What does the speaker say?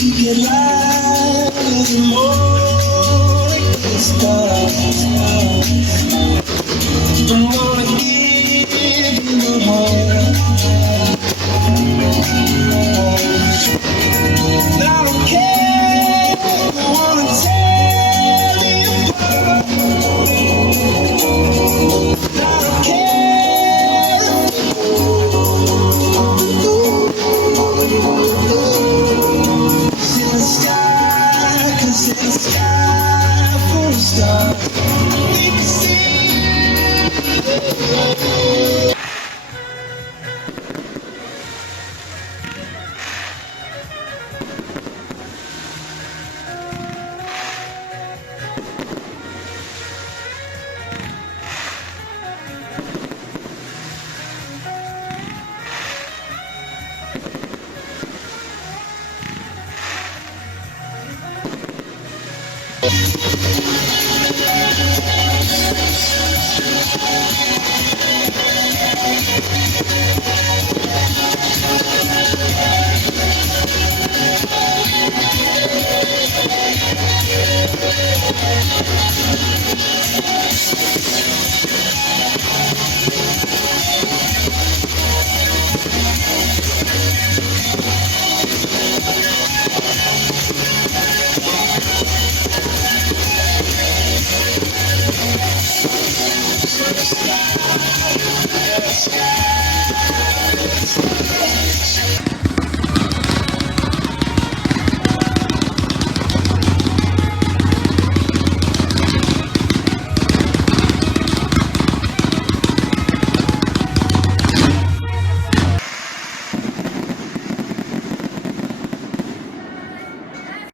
You get light in the morning stars. I'm gonna give you my heart. I don't care, I wanna tear you apart. I don't care. It's in the sky, 'cause in the sky full of stars. We can see.